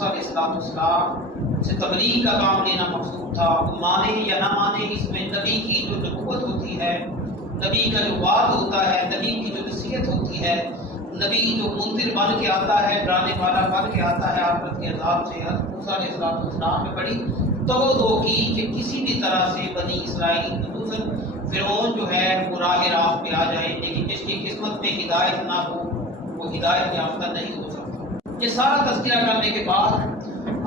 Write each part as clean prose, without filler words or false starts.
موسیٰ علیہ السلام سے تبلیغ کا کام لینا مقصود تھا. مانے یا نہ مانے، اس میں نبی کی جو نبوت ہوتی ہے، نبی کا جو وعد ہوتا ہے، نبی کی جو نصیحت ہوتی ہے، نبی جو منذر بن کے آتا ہے، ڈرانے والا بن کے آتا ہے آخرت کے عذاب سے، حضرت موسیٰ علیہ السلام میں بڑی توجہ کی کہ کسی بھی طرح سے بنی اسرائیل خصوصاً فرعون جو ہے وہ راہ راست پہ آ جائے، لیکن جس کی قسمت میں ہدایت نہ ہو وہ ہدایت یافتہ نہیں ہو سکتا. یہ سارا تذکرہ کرنے کے بعد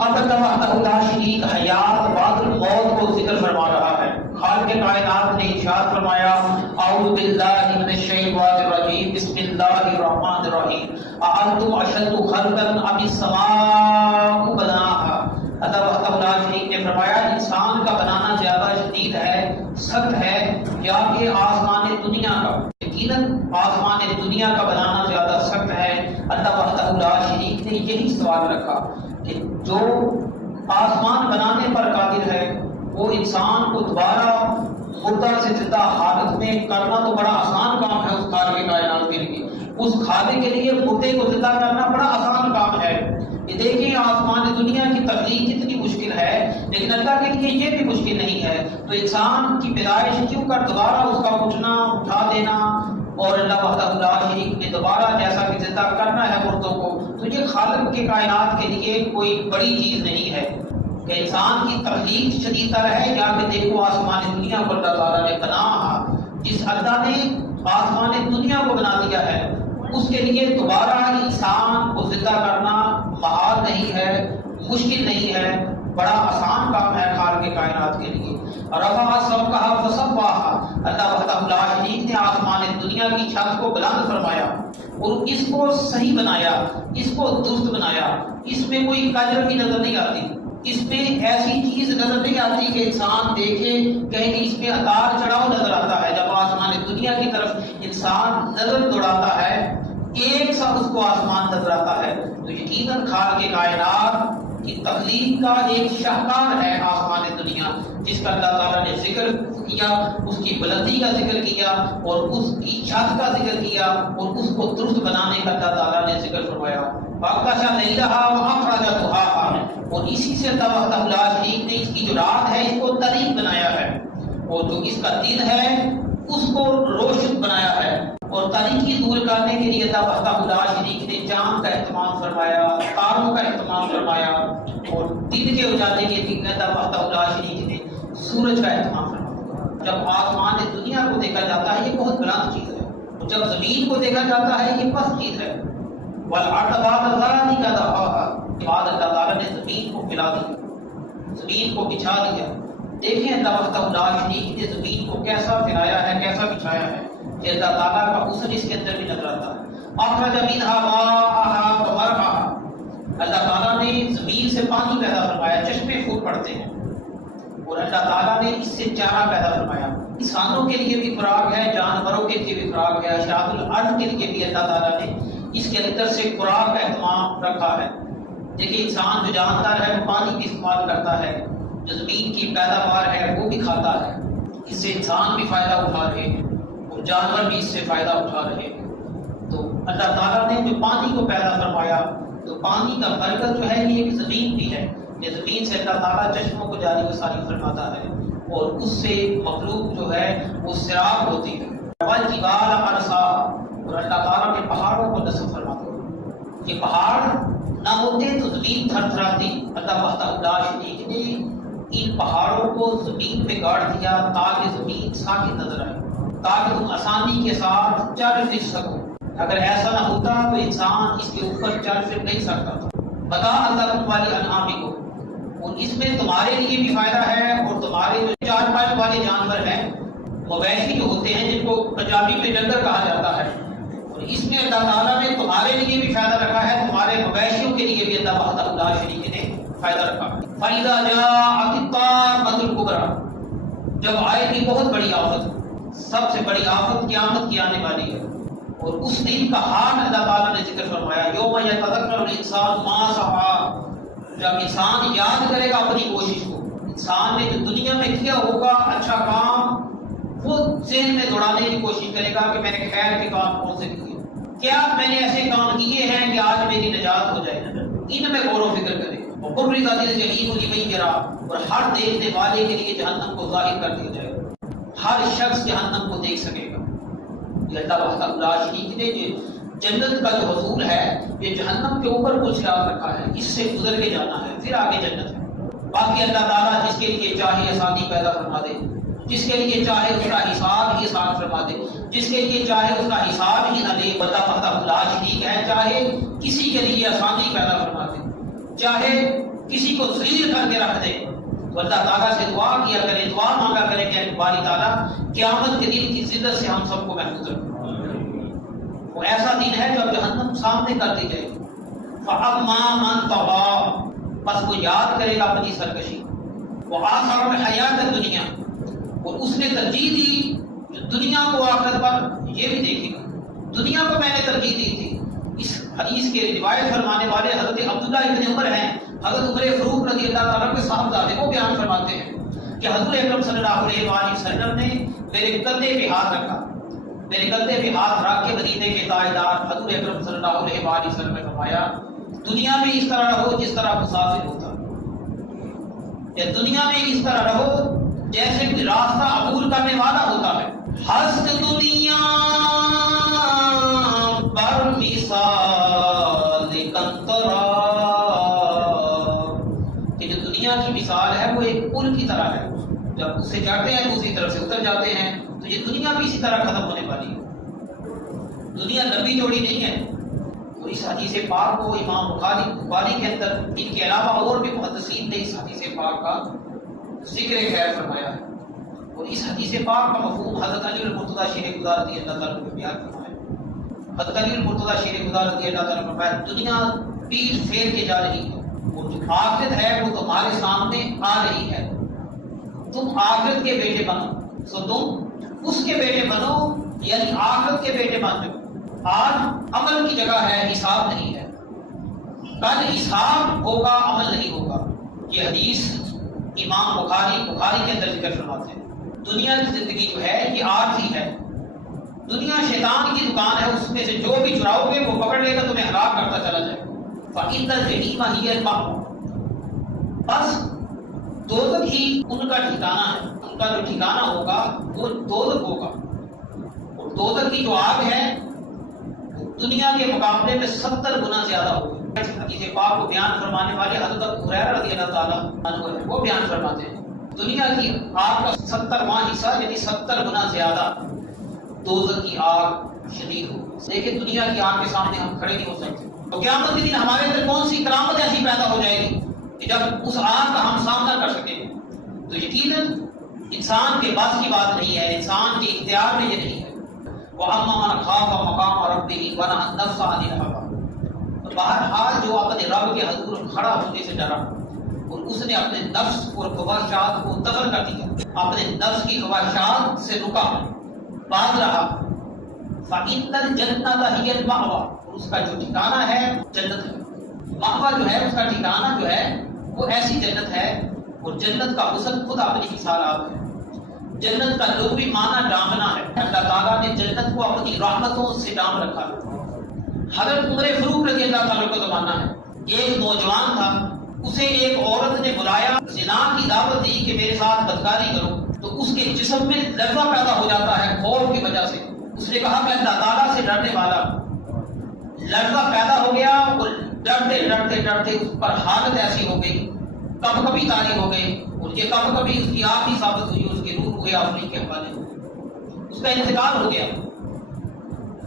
اب اللہ شریک حیات بعد الموت کو ذکر فرما رہا ہے. خالق کائنات نے ارشاد فرمایا اعوذ باللہ من الشیطان الرجیم بسم اللہ الرحمن الرحیم اانتم اشد خلقا ام السماء بناها. اللہ شریف نے فرمایا انسان کا بنانا زیادہ شدید ہے، سخت ہے یا کہ آسمان دنیا کا. یقیناً آسمان دنیا کا بنانا زیادہ سخت ہے. اللہ شریف نے یہی سوال رکھا کہ جو آسمان بنانے پر قادر ہے وہ انسان کو دوبارہ مردہ سے زندہ حالت میں کرنا تو بڑا آسان کام ہے اس خالق کائنات کے لیے. اس خالق کے لیے مردے کو زندہ کرنا بڑا آسان کام ہے. یہ دیکھیں آسمان دنیا کی تخلیق کتنی مشکل ہے، لیکن اللہ کے لیے یہ بھی مشکل نہیں ہے. تو انسان کی پیدائش کیوں کر دوبارہ اس کا اٹھنا اٹھا دینا اور اللہ شریک نے دوبارہ جیسا کہ زندہ کرنا ہے مردوں کو، تو یہ خالق کے کائنات کے لیے کوئی بڑی چیز نہیں ہے کہ انسان کی تخلیق شدید تر ہے. یا کہ دیکھو آسمان دنیا کو اللہ تعالیٰ نے بنا، جس اللہ نے آسمان دنیا کو بنا دیا ہے اس کے لیے دوبارہ انسان کو زندہ کرنا محال نہیں ہے، مشکل نہیں ہے، بڑا آسان کام ہے خالق کائنات کے لیے. رفع سمکہا فسواہا، اللہ شریف نے آسمان دنیا کی چھت کو بلند فرمایا اور اس کو صحیح بنایا، اس کو درست بنایا. اس میں کوئی کجر بھی نظر نہیں آتی، اس میں ایسی چیز نظر نہیں آتی کہ انسان دیکھے کہیں اس میں اتار چڑھاؤ نظر آتا ہے. جب آسمان دنیا کی طرف انسان نظر دوڑاتا ہے ایک سا اس کو آسمان نظر آتا ہے. تو یقیناً خالق کائنات کی تخلیق کا ایک شاہکار ہے آسمان دنیا، جس کا اللہ تعالیٰ نے ذکر کیا، اس کی بلندی کا ذکر کیا اور اس کی چھت کا ذکر کیا اور اس کو درست بنانے کا اللہ تعالیٰ نے ذکر فرمایا. باقاعدہ نہیں رہا وہاں خراجہ تو اور اسی سے اللہ شریف نے اس کی جو رات ہے اس کو طریق بنایا ہے اور جو اس کا دن ہے اس کو روشن بنایا ہے. اور تاریکی دور کرنے کے لیے اللہ شریف نے چاند کا اہتمام فرمایا، تاروں کا اہتمام فرمایا اور دن کے اجالے کے لیے اللہ شریف نے سورج کا اہتمام فرمایا. جب آسمان دنیا کو دیکھا جاتا ہے یہ بہت بلند چیز ہے، جب زمین کو دیکھا جاتا ہے یہ پست چیز ہے. بعد اللہ تعالیٰ نے زمین کو پھیلا دیا، زمین کو بچھا دیا. دیکھیں اللہ شریف نے زمین کو کیسا پھیلایا ہے، کیسا بچھایا ہے کہ اللہ تعالیٰ کا حسن اس کے اندر بھی نظر آتا ہے. اخرج منها ماءها ومرعاها، اللہ تعالیٰ نے زمین سے پانی پیدا فرمایا، چشمے پھوٹ پڑتے ہیں اور اللہ تعالیٰ نے اس سے چارہ پیدا فرمایا. انسانوں کے لیے بھی خوراک ہے، جانوروں کے لیے بھی خوراک ہے، اشیاء الارض کے لیے بھی اللہ تعالیٰ نے اس کے اندر سے خوراک کا اہتمام رکھا ہے. دیکھیے انسان جو جاندار ہے وہ پانی بھی استعمال کرتا ہے، جو زمین کی پیداوار ہے وہ بھی کھاتا ہے. اس سے انسان بھی فائدہ اٹھا رہے ہیں اور جانور بھی اس سے فائدہ اٹھا رہے ہیں. تو اللہ تعالیٰ نے جو پانی کو پیدا فرمایا تو پانی کا برکت جو ہے یہ ایک زمین بھی ہے. یہ زمین سے اللہ تعالیٰ چشموں کو جاری و ساری فرماتا ہے اور اس سے مخلوق جو ہے وہ سیراب ہوتی ہے. والجبال ارساہا، اور اللہ تعالیٰ نے پہاڑوں کو نصب فرما دیا. یہ پہاڑ نہ ہوتے تو زمین تھر تھراتی. اللہ شریف نے ان پہاڑوں کو زمین پہ گاڑ دیا تاکہ زمین ساکن نظر آئے، تاکہ تم آسانی کے ساتھ چل پھر سکو. اگر ایسا نہ ہوتا تو انسان اس کے اوپر چل پھر نہیں سکتا تھا. بتا اللہ تم والی انعامی کو، اور اس میں تمہارے لیے بھی فائدہ ہے اور تمہارے جو چار پانچ والے جانور ہیں مویشی جو ہوتے ہیں جن کو پنجابی میں ڈنگر کہا جاتا ہے، اور اس میں اللہ تعالیٰ نے تمہارے لیے بھی فائدہ رکھا ہے، تمہارے مویشیوں کے لیے بھی اللہ شریف نے فائدہ رکھا. فَإِذَا جَاءَتِ الطَّامَّةُ الْكُبْرَىٰ، جب آئے گی بہت بڑی آفت، سب سے بڑی آفت قیامت کی آنے والی ہے. اور اس دن کا حال اللہ تعالیٰ نے ذکر فرمایا، یوم یتذکر الانسان ما سعی، جب انسان یاد کرے گا اپنی کوشش کو، انسان نے جو دنیا میں کیا ہوگا اچھا کام وہ ذہن میں دوڑانے کی کوشش کرے گا کہ میں نے خیر کے کام کون سے کیے، کیا میں نے ایسے کام کیے ہیں کہ آج میری نجات ہو جائے. ان میں غور و فکر کرے. وَقُبْرِزَتِ الْجَحِيمُ لِمَن يَرَىٰ، اور ہر دیکھنے والے کے لیے جہنم کو ظاہر کر دیا جائے گا. ہر شخص جہنم کو دیکھ سکے گا. یہ اللہ وحدہ لا شریک نے جنت کا جو حضور ہے یہ جہنم کے اوپر کچھ خیال رکھا ہے، اس سے گزر کے جانا ہے، پھر آگے جنت ہے. باقی اللہ تعالیٰ جس کے لیے چاہے آسانی پیدا فرما دے، جس کے لیے چاہے اس کا حساب ہی آسان فرما دے، جس کے لیے چاہے اس کا حساب ہی نہ لے. بندہ وحدہ لا شریک ہے، چاہے کسی کے لیے آسانی پیدا فرما دے، چاہے کسی کو ذلیل کر کے رکھ دے. تو اللہ تعالیٰ سے دعا کیا کرے، دعا مانگا کرے کہ باری تعالیٰ قیامت کے دن کی ذلت سے ہم سب کو محفوظ رکھے. وہ ایسا دن ہے جب جہنم سامنے کر دی جائے. فَأَمَّا مَن طَغَىٰ، بس وہ یاد کرے گا اپنی سرکشی. وَآثَرَ الْحَیَاةَ الدُّنْیَا، اور اس نے ترجیح دی دنیا کو آخرت پر. یہ بھی دیکھے گا دنیا کو میں نے ترجیح دی تھی. اس حدیث کے روایت فرمانے والے حضرت عبداللہ ابن عمر ہیں. حضرت عمر فاروق رضی اللہ تعالیٰ کے صاحبزادے کو بیان فرماتے ہیں کہ حضور اکرم صلی اللہ علیہ وآلہ وسلم نے میرے کندھے پہ ہاتھ رکھا. میرے کندھے پہ ہاتھ رکھ کے مدینے کے تاجدار حضور اکرم صلی اللہ علیہ وآلہ وسلم نے فرمایا دنیا میں اس طرح رہو جس طرح مسافر ہوتا، یا دنیا میں اس طرح رہو جیسے کوئی راستہ عبور کرنے والا ہوتا ہے. ہست دنیا پر مثال کنترا، کہ جو دنیا کی مثال ہے وہ ایک پل کی طرح ہے. جب اس سے چڑھتے ہیں دوسری طرف سے اتر جاتے ہیں. تو یہ دنیا بھی اسی طرح ختم ہونے والی ہے. دنیا لمبی چوڑی نہیں ہے. تو اس حدیث پاک کو امام بخاری کے اندر ان کے علاوہ اور بھی محدثین نے اس حدیث پاک کا ذکر خیر فرمایا ہے. اور اس حدیث پاک کا مفہوم حضرت علی المرتضیٰ شیر خدا رضی اللہ تعالیٰ نے بیان فرمایا. حضرت علی المرتضیٰ شیر خدا رضی اللہ تعالیٰ نے فرمایا دنیا پیٹ پھیر کے جا رہی ہے، اور جو آخرت ہے وہ تمہارے سامنے آ رہی ہے. تم آخرت کے بیٹے بنو، سو تم اس کے بیٹے بنو، یعنی آخرت کے بیٹے بن جاؤ. آج عمل کی جگہ ہے، حساب نہیں ہے. کل حساب ہوگا، عمل نہیں ہوگا. یہ حدیث امام بخاری کے اندر ذکر فرماتے ہیں. دنیا کی زندگی جو ہے یہ عارضی ہے. دنیا شیطان کی دکان ہے، اس میں سے جو بھی چراؤ گے وہ پکڑ لے گا، تمہیں ہلاک کرتا چلا جائے گا. فَإِنَّ الْجَحِيمَ هِيَ الْمَأْوَىٰ، بس دوزخ ہی ان کا ٹھکانہ ہے. ان کا جو ٹھکانہ ہوگا وہ دوزخ ہوگا. اور دوزخ کی جو آگ ہے دنیا کے مقابلے میں 70 گنا زیادہ ہوگی. حدیث پاک کو بیان فرمانے والے حضرت ابو ہریرہ رضی اللہ تعالیٰ عنہ وہ بیان فرماتے ہیں دنیا کی آگ کا 70واں حصہ یعنی 70 گنا زیادہ دوزخ کی آگ شدید ہوگی. لیکن دنیا کی آگ کے سامنے ہم کھڑے نہیں ہو سکتے. تو قیامت کے دن ہمارے اندر کون سی کرامت ایسی پیدا ہو جائے گی کہ جب اس آگ کا ہم سامنا کر سکیں. تو یقیناً انسان کے بس کی بات نہیں ہے، انسان کے اختیار میں یہ نہیں ہے. وَأَمَّا مَنْ خَافَ مَقَامَ رَبِّهِ وَنَهَى النَّفْسَ عَنِ الْهَوَىٰ، اور بہرحال جو اپنے رب کے حضور کھڑا ہونے سے ڈرا اور اس نے اپنے نفس اور خواہشات کو دفن کر دیا، اپنے نفس کی خواہشات سے رکا، باز رہا. فَإِنَّ الْجَنَّةَ هِيَ الْمَأْوَىٰ، اور اس کا جو ٹھکانہ ہے جنت ہے. مأویٰ جو ہے اس کا ٹھکانہ جو ہے وہ ایسی جنت ہے. اور جنت کا حسن خود اپنی مثالات ہے. جنت کا لغوی معنی ڈانپنا ہے. اللہ تعالیٰ نے جنت کو اپنی رحمتوں سے ڈانپ رکھا ہے. حضرت عمر فاروق رضی اللہ تعالیٰ کا زمانہ ہے. ایک نوجوان تھا، اسے ایک عورت نے بلایا، زنا کی دعوت دی کہ میرے ساتھ بدکاری کرو. تو اس کے جسم میں لرزہ پیدا ہو جاتا ہے خوف کی وجہ سے. اس نے کہا میں اللہ تعالیٰ سے ڈرنے والا ہوں. لرزہ پیدا ہو گیا اور ڈرتے ڈرتے ڈرتے اس پر حالت ایسی ہو گئی، کب کبھی تاری ہو گئی. اور یہ کب کبھی اس کی آخری ثابت ہوئی، اس کی روح ہوئی آفرین کے حوالے ہو گئی، اس کا انتقال ہو گیا.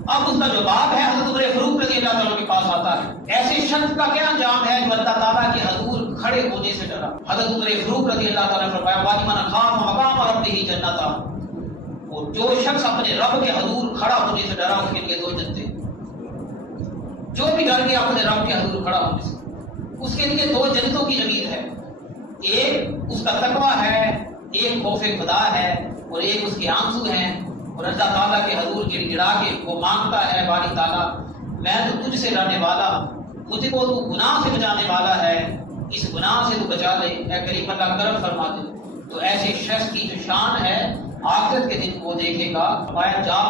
اب اس کا جو باپ ہے حضرت عمر فاروق رضی اللہ تعالیٰ کے پاس آتا ہے. ایسے شخص کا کیا انجام ہے جو اللہ تعالیٰ کے حضور کھڑے ہونے سے ڈرا. حضرت عمر فاروق رضی اللہ تعالیٰ نے فرمایا وَلِمَنْ خَافَ مَقَامَ رَبِّهِ جَنَّتَانِ، اور جو شخص اپنے رب کے حضور کھڑا ہونے سے ڈرا اس کے لیے 2 جنتیں. جو بھی ڈر گیا اپنے رب کے حضور کھڑا ہونے سے اس کے لیے 2 جنتوں کی امید ہے. ایک اس کا تقویٰ ہے، ایک خوف خدا ہے، اور ایک اس کے آنسو ہیں. اور اللہ تعالیٰ کے حضور گڑ گڑا کے وہ مانگتا ہے باری تعالیٰ میں تو تجھ سے ڈرنے والا، مجھ کو تو گناہ سے بچانے والا ہے، اس گناہ سے تو بچا لے، اے کریم اللہ کرم فرما دے. تو ایسے شخص کی جو شان ہے آخرت کے دن وہ دیکھے گا. فرمایا جا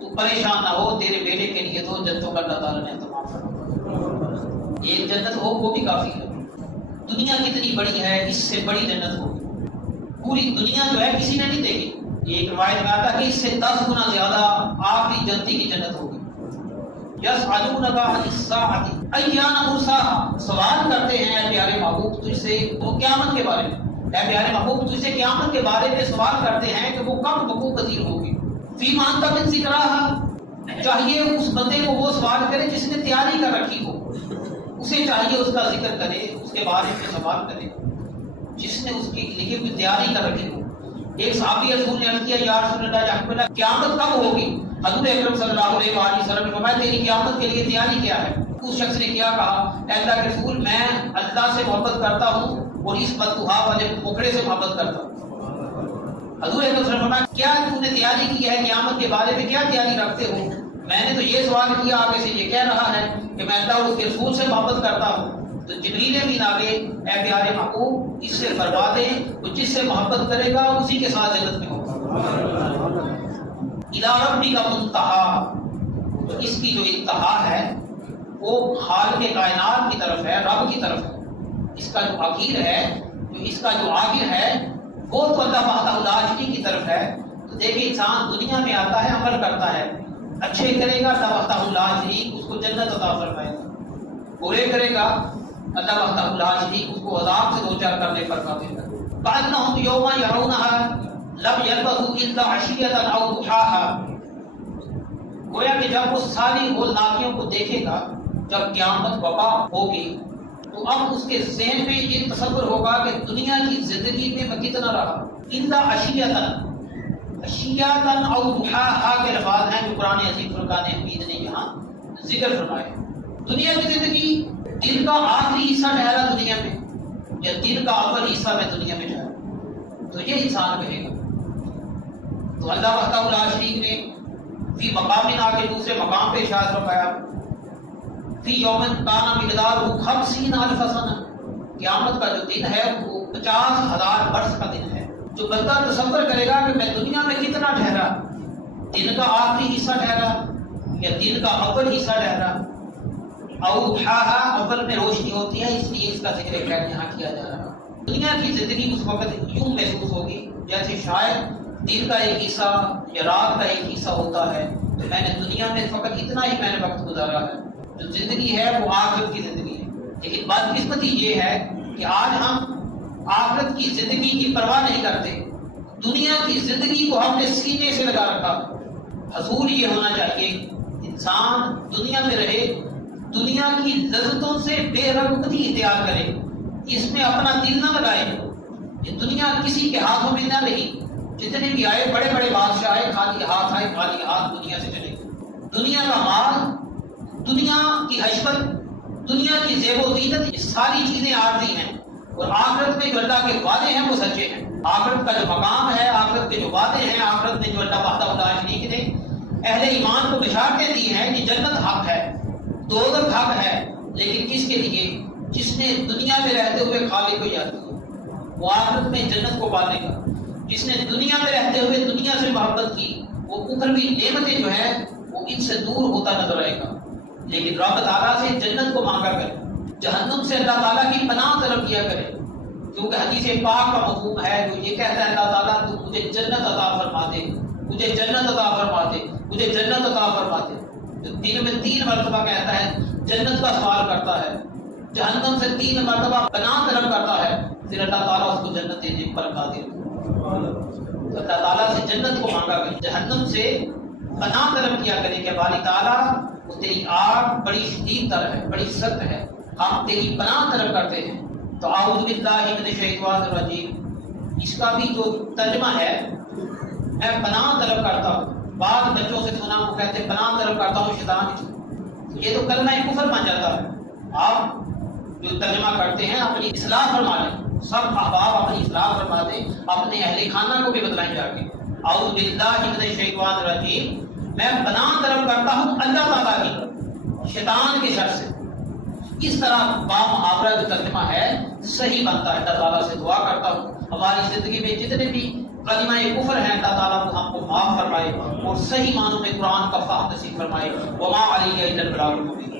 تو پریشان نہ ہو، تیرے بیٹے کے لیے 2 جنتوں کا اللہ تعالیٰ نے انتظام فرمایا. ایک جنت ہو وہ بھی کافی ہے. دنیا کتنی بڑی ہے، اس سے بڑی جنت ہوگی. پوری دنیا جو ہے کسی نے نہیں دیکھی. ایک روایت میں آتا ہے کہ اس سے 10 گنا زیادہ آخری جنتی کی جنت ہوگی. یسألونک عن الساعۃ ایان مرساھا، سوال کرتے ہیں اے پیارے محبوب تجھ سے وہ قیامت کے بارے میں. اے پیارے محبوب تجھ سے قیامت کے بارے میں سوال کرتے ہیں کہ وہ کب وقوع پذیر ہوگی. فیما انت من ذکراھا، چاہیے اس بندے کو وہ سوال کرے جس نے تیاری کر رکھی ہو. اسے چاہیے اس کا ذکر کرے، اس کے بارے میں سوال کرے جس نے اس کی لکھی ہوئی تیاری کر رکھی ہو. ایک صحابی رسول نے عرض کیا یا رسول اللہ قیامت کب ہوگی؟ حضور اکرم صلی اللہ علیہ وآلہ وسلم نے فرمایا تیری قیامت کے لیے تیاری کیا ہے؟ اس شخص نے کیا کہا، اے اللہ کے رسول میں اللہ سے محبت کرتا ہوں اور اس بددعا والے پکڑے سے محبت کرتا ہوں. حضور اکرم صلی اللہ علیہ وسلم نے فرمایا کیا تو نے تیاری کی ہے قیامت کے بارے میں، کیا تیاری رکھتے ہو؟ میں نے تو یہ سوال کیا، آگے سے یہ کہہ رہا ہے کہ میں اللہ اور اس کے رسول سے محبت کرتا ہوں. تو جبریل امین آگے اے پیارے محبوب اس سے فرما دیں تو جس سے محبت کرے گا اسی کے ساتھ جنت میں ہوگا. الی ربک منتہا، تو اس کی جو انتہا ہے وہ خالق کائنات کی طرف ہے، رب کی طرف ہے. اس کا جو آخر ہے، اس کا جو آخر ہے وہ تو اللہ وحدہ لا شریک کی طرف ہے. تو دیکھیں انسان دنیا میں آتا ہے، عمل کرتا ہے، اچھے کرے گا اللہ وحدہ لا شریک اس کو جنت عطا فرمائے گا. برے کرے گا اللہ وحدہ لا شریک اس کو عذاب سے دوچار کرنے پر قادر ہے. بَعَثْنَهُمْ يَوْمَ يَرَوْنَهَا لَمْ يَلْبَثُوا إِلَّا عَشِيَّةً أَوْ ضُحَاهَا، گویا کہ جب وہ ساری ہولناکیوں کو دیکھے گا، جب قیامت وبا ہوگی تو اب اس کے ذہن میں یہ تصور ہوگا کہ دنیا کی زندگی میں میں کتنا رہا. إِلَّا عَشِيَّةً، عَشِيَّةً أَوْ ضُحَاهَا کے الفاظ ہیں جو قرآن عظیم فرقان حمید نے یہاں ذکر فرمائے. دنیا کی زندگی دن کا آخری حصہ ٹھہرا دنیا میں یا دن کا اول حصہ میں دنیا میں ٹھہرا، تو یہ انسان کہے گا. تو اللہ وحدہ لا شریک نے فی مقام آگے دوسرے مقام پہ ارشاد فرمایا فی یوم کان مقدارہ 50,000 سنہ، قیامت کا جو دن ہے وہ 50,000 برس کا دن ہے. جو بندہ تصور کرے گا کہ میں دنیا میں کتنا ٹھہرا، دن کا آخری حصہ ٹھہرا یا دن کا اول حصہ ٹھہرا. اور اول میں روشنی ہوتی ہے اس لیے اس کا ذکر خیر یہاں کیا جا رہا. دنیا کی زندگی اس وقت یوں محسوس ہوگی جیسے شاید دن کا ایک حصہ یا رات کا ایک حصہ ہوتا ہے. تو میں نے دنیا میں فقط اتنا ہی میں نے وقت گزارا ہے. جو زندگی ہے وہ آخرت کی زندگی ہے. لیکن بدقسمتی یہ ہے کہ آج ہم آخرت کی زندگی کی پرواہ نہیں کرتے، دنیا کی زندگی کو ہم نے سینے سے لگا رکھا. حضور یہ ہونا چاہیے انسان دنیا میں رہے، دنیا کی لذتوں سے بے رغبتی اختیار کرے، اس میں اپنا دل نہ لگائے. یہ دنیا کسی کے ہاتھوں میں نہ رہی. جتنے بھی آئے بڑے بڑے بادشاہ آئے خالی ہاتھ آئے، خالی ہاتھ دنیا سے چلے گئے. دنیا کا مال، دنیا کی حشمت، دنیا کی زیب و زینت، یہ ساری چیزیں عارضی ہیں. اور آخرت میں جو اللہ کے وعدے ہیں وہ سچے ہیں. آخرت کا جو مقام ہے، آخرت کے جو وعدے ہیں، آخرت میں جو اللہ وحدہ لا شریک نے اہل ایمان کو بشارتیں دی ہیں کہ جنت حق ہے، دوزخ حق ہے. لیکن کس کے لیے؟ جس نے دنیا میں رہتے ہوئے خالق کو یاد کیا وہ آخرت میں جنت کو پالے گا. جس نے دنیا میں رہتے ہوئے دنیا سے محبت کی وہ اخروی نعمتیں جو ہیں وہ ان سے دور ہوتا نظر آئے گا. لیکن رب تعالیٰ سے جنت کو مانگا کرے، جہنم سے اللہ تعالیٰ کی پناہ طلب کیا کرے. کیونکہ حدیث پاک کا مفہوم ہے جو یہ کہتا ہے اللہ تعالیٰ تو مجھے جنت عطا فرما دے، مجھے جنت عطا فرما دے، مجھے جنت عطا فرما دے. جو دن میں 3 مرتبہ کہتا ہے جنت کا سوال کرتا ہے، جہنم سے 3 مرتبہ پناہ طلب کرتا ہے، پھر اللہ تعالیٰ اس کو جنت دینے پر قادر. اللہ تعالیٰ سے جنت کو مانگا کرے، جہنم سے پناہ طلب کیا کرے کہ باری تعالیٰ وہ تیری آگ بڑی شدید تر ہے، بڑی سخت ہے، ہم تیری پناہ طلب کرتے ہیں. تو اعوذ باللہ من الشیطان الرجیم اس کا بھی جو ترجمہ ہے میں پناہ طلب کرتا ہوں. بعض بچوں سے سنا وہ کہتے ہیں پناہ طلب کرتا ہوں شیطان سے. یہ تو کلمہ کفر بن جاتا ہے. آپ جو ترجمہ کرتے ہیں اپنی اصلاح فرما لیں، سب احباب اپنی اصلاح فرما دیں، اپنے اہل خانہ کو بھی بتلائیں جا کے. اعوذ باللہ من الشیطان الرجیم میں پناہ طلب کرتا ہوں اللہ تعالیٰ کی شیطان کے شر سے. اس طرح بامحاورہ جو ترجمہ ہے صحیح بنتا ہے. اللہ تعالیٰ سے دعا کرتا ہوں ہماری زندگی میں جتنے بھی کلمہ کفر ہیں اللہ تعالیٰ کو ہم کو معاف فرمائے اور صحیح معنوں میں قرآن کا فہم نصیب فرمائے. وما علیہ الا البلاغ المبین.